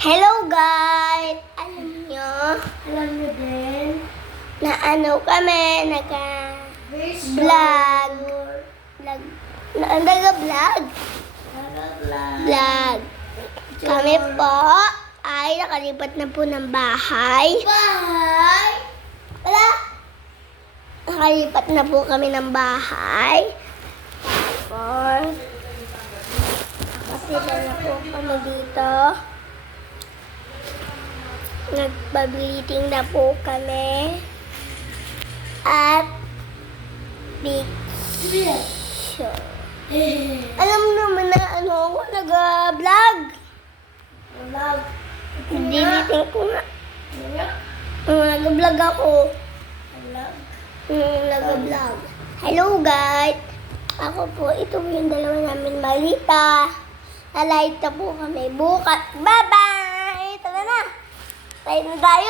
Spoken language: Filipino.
Hello guys! Alam nyo din, na ano kami, nag-vlog. Nag-vlog. Vlog. Kami po ay nakalipat na po ng bahay. Wala. Nakalipat na po kami ng bahay. Tapos, nakasila na po kami dito. Nagpag-meeting na po kami. At picture. Alam naman na ano ako, nag-vlog. Diniting ko na. Nag-vlog ako. Nag-vlog. Hello guys. Ako po, ito po yung dalawa namin malita. Nalight na po kami bukas. Bye-bye! Tara na! Tayo na tayo.